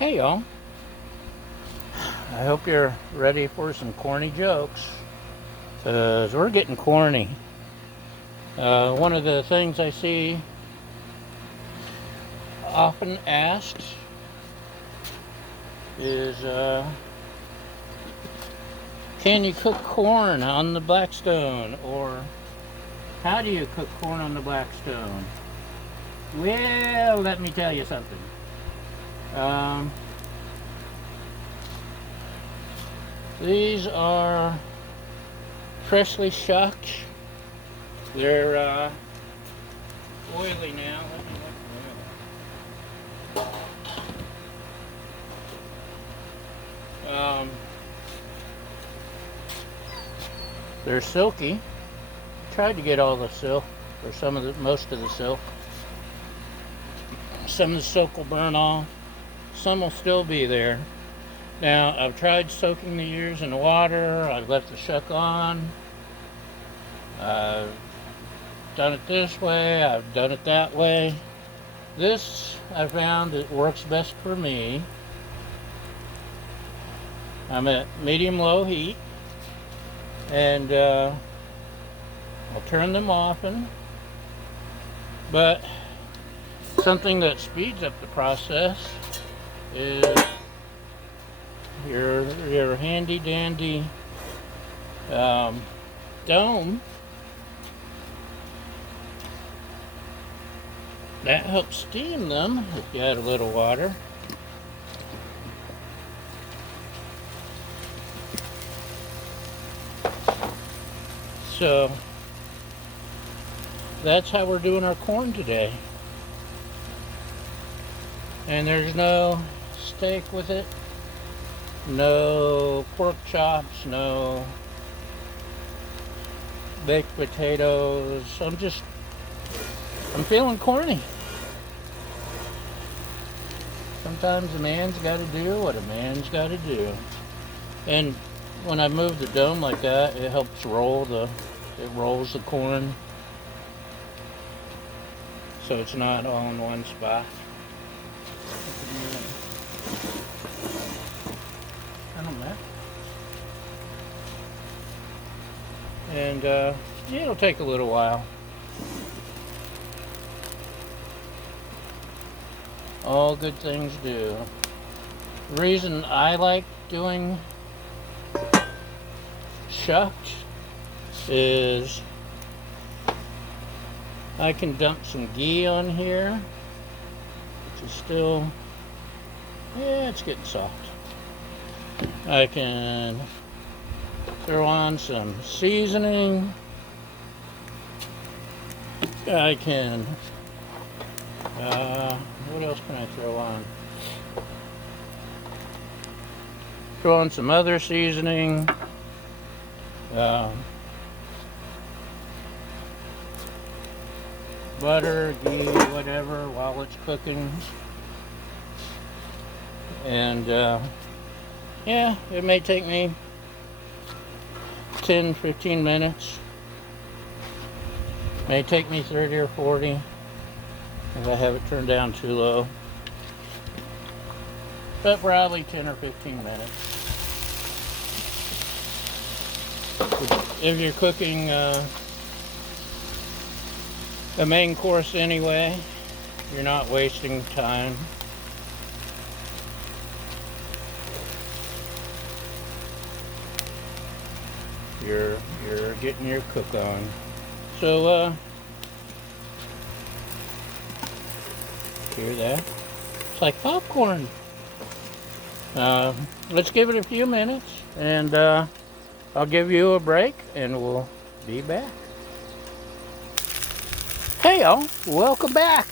Hey y'all, I hope you're ready for some corny jokes, because we're getting corny. One of the things I see often asked is, can you cook corn on the Blackstone? Or how do you cook corn on the Blackstone? Well, let me tell you something. These are freshly shucked. They're oily now. Let me look. They're silky. Tried to get all the silk, or most of the silk. Some of the silk will burn off. Some will still be there. Now, I've tried soaking the ears in water. I've left the shuck on. I've done it this way. I've done it that way. This, I found, it works best for me. I'm at medium-low heat. And I'll turn them often. But something that speeds up the process is your handy dandy dome. That helps steam them if you add a little water. So that's how we're doing our corn today. And there's no steak with it, no pork chops, no baked potatoes. I'm feeling corny. Sometimes a man's got to do what a man's got to do. And when I move the dome like that, it helps rolls the corn, so it's not all in one spot. I don't know. And it'll take a little while. All good things do. The reason I like doing shucked is I can dump some ghee on here, which is still, it's getting soft. I can throw on some seasoning. I can, what else can I throw on? Throw on some other seasoning. Butter, ghee, whatever, while it's cooking. And yeah, it may take me 10-15 minutes. May take me 30 or 40 if I have it turned down too low. But probably 10 or 15 minutes. If you're cooking a main course anyway, you're not wasting time. You're getting your cook on. So hear that? It's like popcorn. Let's give it a few minutes, and I'll give you a break, and we'll be back. Hey y'all, welcome back.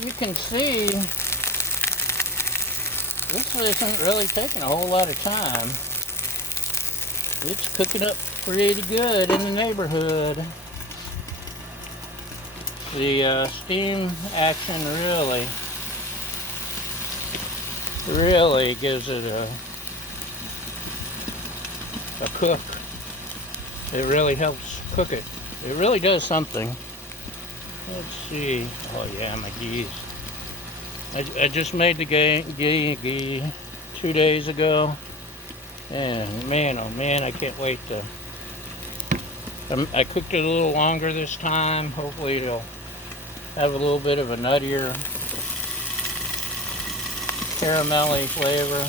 You can see this isn't really taking a whole lot of time. It's cooking up pretty good in the neighborhood. The steam action really gives it a cook. It really helps cook it. It really does something. Let's see. Oh yeah, my geese. I just made the ghee 2 days ago, and man, oh man, I can't wait to. I cooked it a little longer this time. Hopefully, it'll have a little bit of a nuttier, caramelly flavor.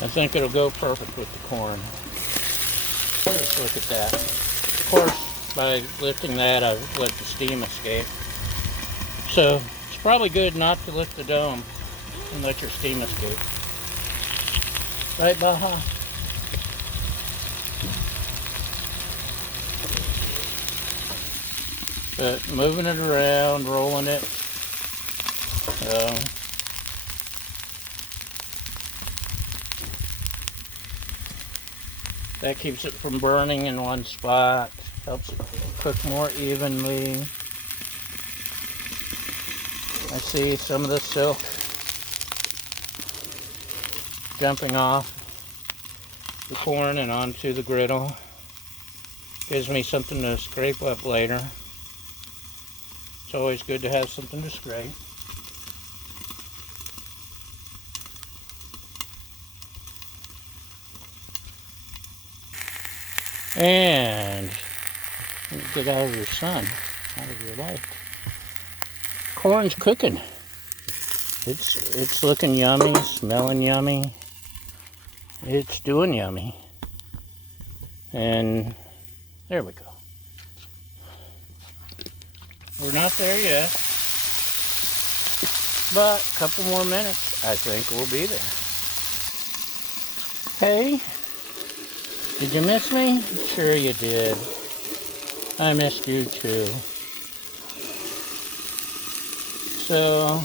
I think it'll go perfect with the corn. Just look at that. Of course, by lifting that, I've let the steam escape. So, it's probably good not to lift the dome and let your steam escape. Right, Baja? But moving it around, rolling it. That keeps it from burning in one spot. Helps it cook more evenly. I see some of the silk jumping off the corn and onto the griddle. Gives me something to scrape up later. It's always good to have something to scrape. And get out of your sun, out of your light. Corn's cooking. It's looking yummy, smelling yummy. It's doing yummy. And there we go. We're not there yet, but a couple more minutes, I think we'll be there. Hey, did you miss me? Sure you did. I missed you too. So,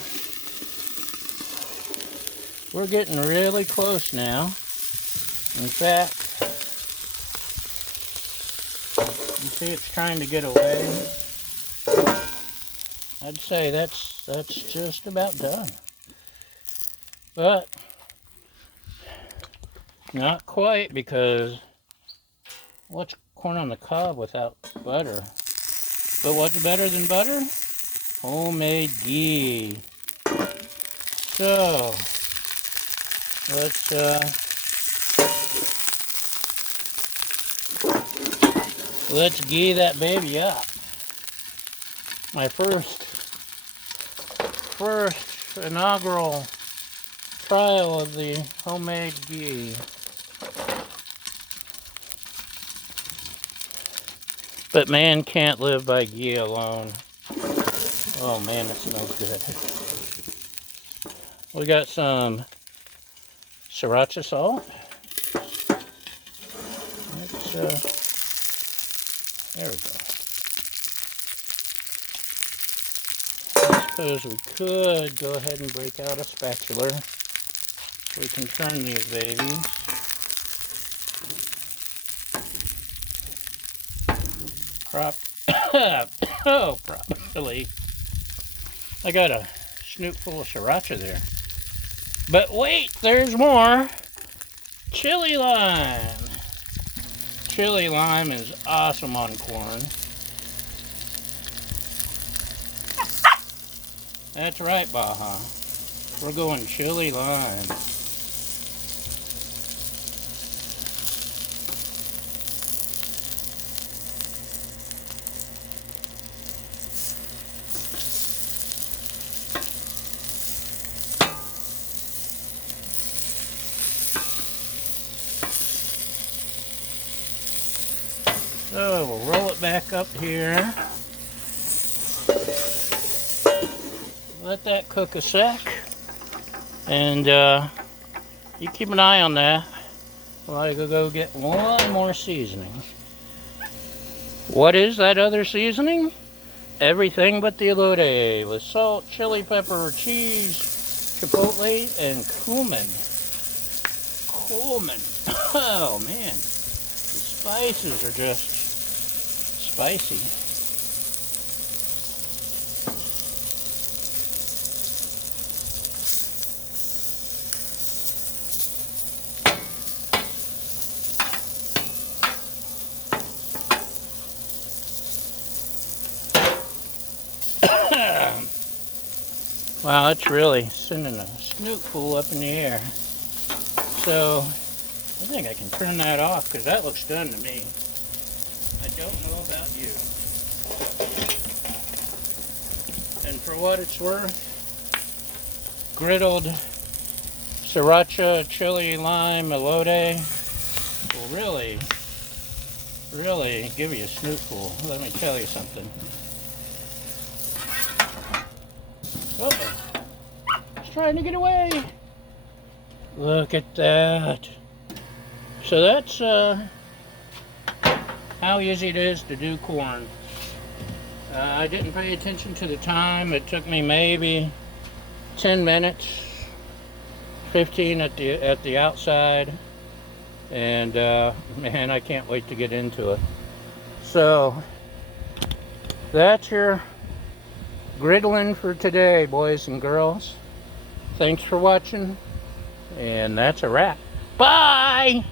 we're getting really close now. In fact, you see it's trying to get away. I'd say that's just about done. But not quite, because what's corn on the cob without butter? But what's better than butter? Homemade ghee. So let's ghee that baby up. My first inaugural trial of the homemade ghee. But man can't live by ghee alone. Oh man, it smells good. We got some sriracha salt. There we go. I suppose we could go ahead and break out a spatula. We can turn these babies. Properly. I got a snoot full of sriracha there. But wait, there's more. Chili lime. Chili lime is awesome on corn. That's right, Baja. We're going chili lime. So we'll roll it back up here. Let that cook a sec. And you keep an eye on that while I go get one more seasoning. What is that other seasoning? Everything but the elote, with salt, chili pepper, cheese, chipotle, and cumin. Cumin. Oh man, the spices are just spicy. Wow, it's really sending a snootful up in the air. So, I think I can turn that off because that looks done to me. I don't know about you. And for what it's worth, griddled sriracha, chili, lime, elote will really give you a snootful. Let me tell you something. Uh-oh. It's trying to get away. Look at that. So that's how easy it is to do corn. I didn't pay attention to the time. It took me maybe 10 minutes, 15 at the outside, and man, I can't wait to get into it. So that's your griddling for today, boys and girls. Thanks for watching, and that's a wrap. Bye!